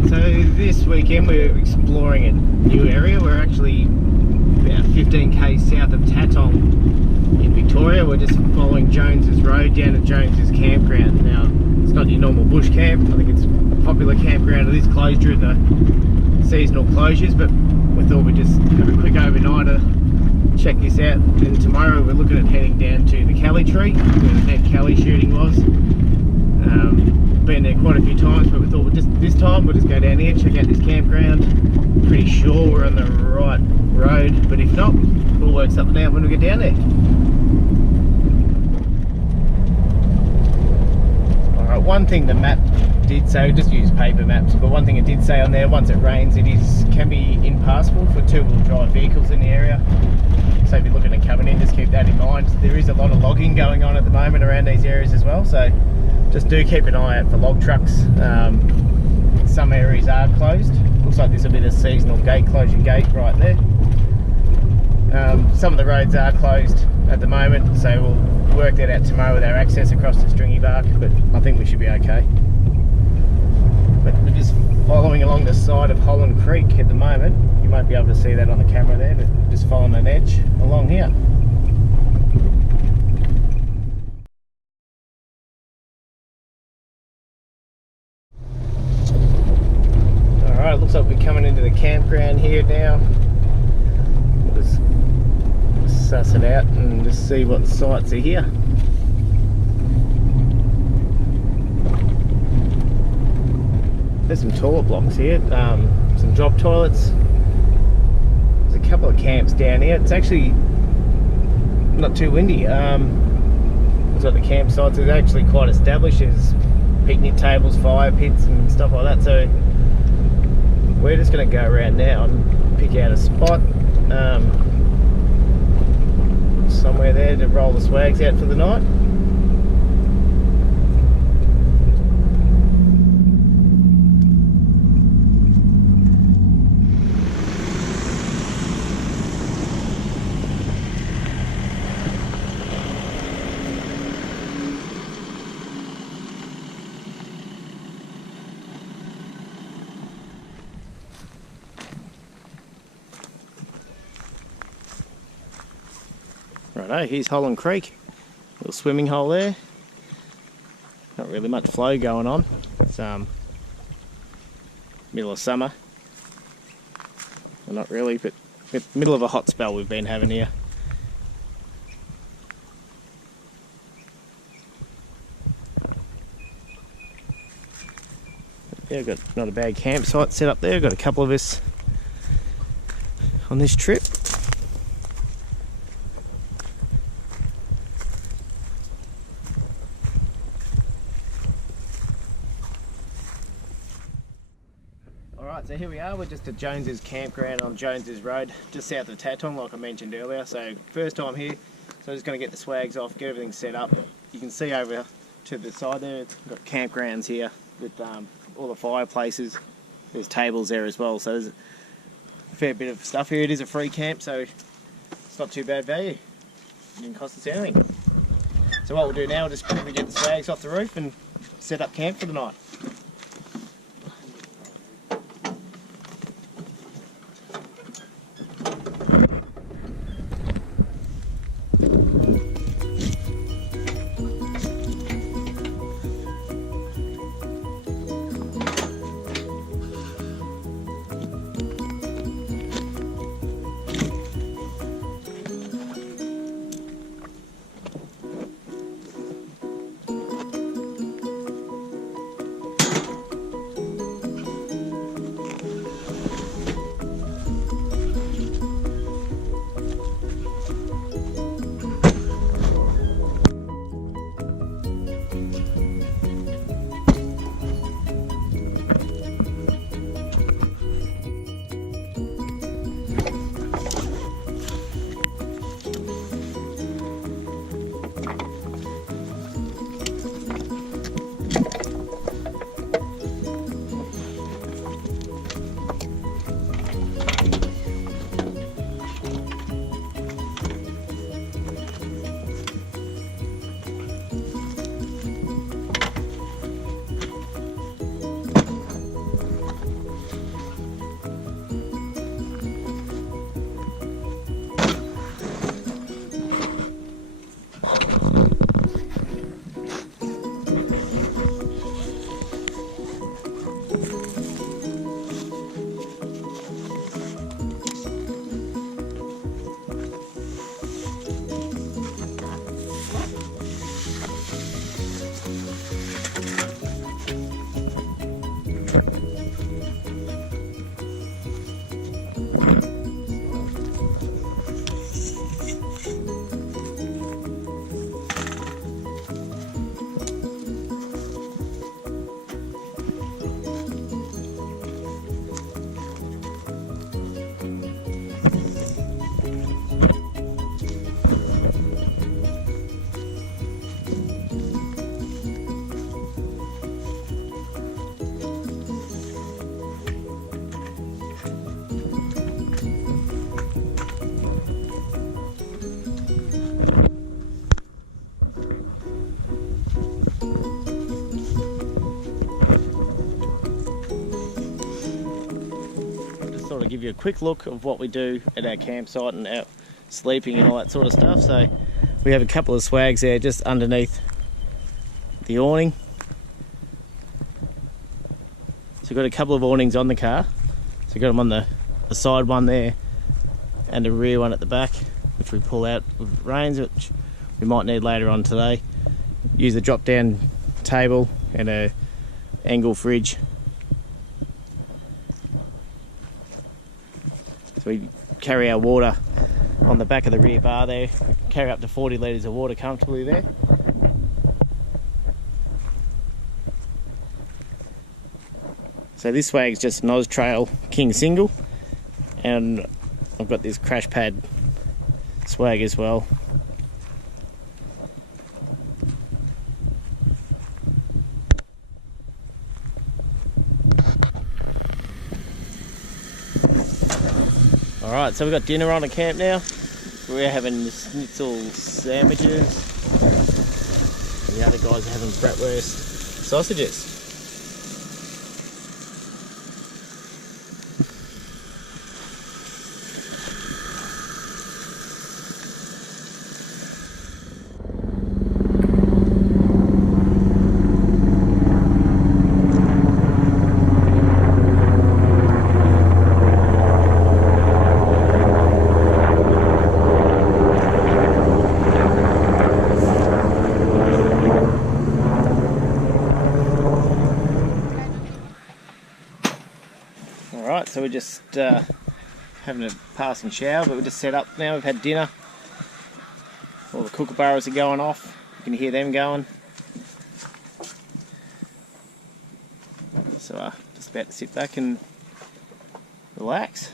Alright, so this weekend we're exploring a new area. We're actually about 15k south of Tatong in Victoria. We're just following Jones's Road down to Jones's Campground. Now, it's not your normal bush camp. I think it's a popular campground. It is closed during the seasonal closures, but we thought we'd just have a quick overnighter, check this out. And tomorrow we're looking at heading down to the Kelly Tree, where the Ned Kelly shooting was. Been there quite a few times, but we thought this time we'll just go down here, check out this campground. Pretty sure we're on the right road, but if not, we'll work something out when we get down there. Alright, one thing the map did say, we just use paper maps, but one thing it did say on there, once it rains it can be impassable for two-wheel drive vehicles in the area. So if you're looking at coming in, just keep that in mind. There is a lot of logging going on at the moment around these areas as well, so just do keep an eye out for log trucks. Some areas are closed. Looks like there's a bit of seasonal gate closure gate right there. Some of the roads are closed at the moment, so we'll work that out tomorrow with our access across the Stringy Bark, but I think we should be okay. But we're just following along the side of Holland Creek at the moment. You won't be able to see that on the camera there, but just following an edge along here. Alright, looks like we're coming into the campground here now. We'll just suss it out and just see what sights are here. There's some toilet blocks here, some drop toilets. There's a couple of camps down here. It's actually not too windy. Looks like the campsites are actually quite established. There's picnic tables, fire pits and stuff like that. So we're just going to go around now and pick out a spot somewhere there to roll the swags out for the night. Righto, here's Holland Creek, little swimming hole there. Not really much flow going on. It's middle of summer. Well, not really, but middle of a hot spell we've been having here. Yeah, I've got not a bad campsite set up there. Got a couple of us on this trip. Alright, so here we are, we're just at Jones's Campground on Jones's Road, just south of Tatong, like I mentioned earlier. So first time here, so I'm just going to get the swags off, get everything set up. You can see over to the side there, it's got campgrounds here with all the fireplaces. There's tables there as well, so there's a fair bit of stuff here. It is a free camp, so it's not too bad value. It didn't cost us anything. So what we'll do now, we'll just quickly get the swags off the roof and set up camp for the night. give you a quick look of what we do at our campsite and our sleeping and all that sort of stuff. So we have a couple of swags there just underneath the awning. So we've got a couple of awnings on the car. So we've got them on the side one there and a rear one at the back, which we pull out if it rains, which we might need later on today. Use a drop down table and a angle fridge. So we carry our water on the back of the rear bar there. We carry up to 40 litres of water comfortably there. So this swag's just an Austrail King single, and I've got this crash pad swag as well. Alright, so we've got dinner on at camp now. We're having the schnitzel sandwiches, and the other guys are having bratwurst sausages. Alright, so we're just having a passing shower, but we're just set up now. We've had dinner. All the kookaburras are going off. You can hear them going. So just about to sit back and relax.